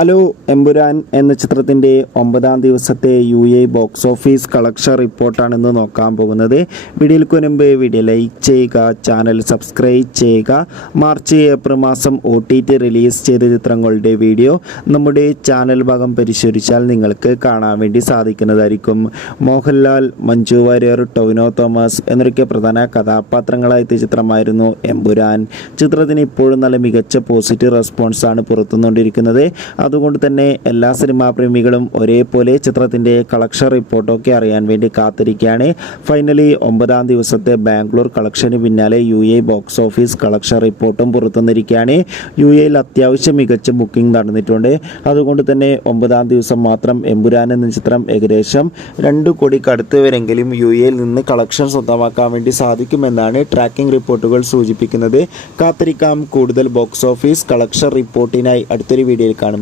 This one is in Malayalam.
ഹലോ എമ്പുരാൻ എന്ന ചിത്രത്തിൻ്റെ 9-ാം ദിവസത്തെ ബോക്സ് ഓഫീസ് കളക്ഷൻ റിപ്പോർട്ടാണ് ഇന്ന് നോക്കാൻ പോകുന്നത്. വീഡിയോയ്ക്ക് മുൻപ് വീഡിയോ ലൈക്ക് ചെയ്യുക, ചാനൽ സബ്സ്ക്രൈബ് ചെയ്യുക. മാർച്ച് ഏപ്രിൽ മാസം OTT റിലീസ് ചെയ്ത ചിത്രങ്ങളുടെ വീഡിയോ നമ്മുടെ ചാനൽ ഭാഗം പരിശോധിച്ചാൽ നിങ്ങൾക്ക് കാണാൻ വേണ്ടി സാധിക്കുന്നതായിരിക്കും. മോഹൻലാൽ, മഞ്ജു വാര്യർ, ടൊവിനോ തോമസ് എന്നൊക്കെ പ്രധാന കഥാപാത്രങ്ങളായ ചിത്രമായിരുന്നു എമ്പുരാൻ. ചിത്രത്തിന് ഇപ്പോഴും നല്ല മികച്ച പോസിറ്റീവ് റെസ്പോൺസാണ് പുറത്തുകൊണ്ടിരിക്കുന്നത്. അതുകൊണ്ട് തന്നെ എല്ലാ സിനിമാ പ്രേമികളും ഒരേപോലെ ചിത്രത്തിൻ്റെ കളക്ഷൻ റിപ്പോർട്ടൊക്കെ അറിയാൻ വേണ്ടി കാത്തിരിക്കുകയാണ്. ഫൈനലി 9-ാം ദിവസത്തെ ബാംഗ്ലൂർ കളക്ഷന് പിന്നാലെ ബോക്സ് ഓഫീസ് കളക്ഷൻ റിപ്പോർട്ടും പുറത്തുവന്നിരിക്കുകയാണ്. യിൽ അത്യാവശ്യം മികച്ച ബുക്കിംഗ് നടന്നിട്ടുണ്ട്. അതുകൊണ്ട് തന്നെ 9-ാം ദിവസം മാത്രം എമ്പുരാൻ എന്ന ചിത്രം ഏകദേശം 2 കോടിക്ക് അടുത്ത് വരെങ്കിലും യിൽ നിന്ന് കളക്ഷൻ സ്വന്തമാക്കാൻ വേണ്ടി സാധിക്കുമെന്നാണ് ട്രാക്കിംഗ് റിപ്പോർട്ടുകൾ സൂചിപ്പിക്കുന്നത്. കാത്തിരിക്കാം കൂടുതൽ ബോക്സ് ഓഫീസ് കളക്ഷൻ റിപ്പോർട്ടിനായി അടുത്തൊരു വീഡിയോയിൽ കാണും.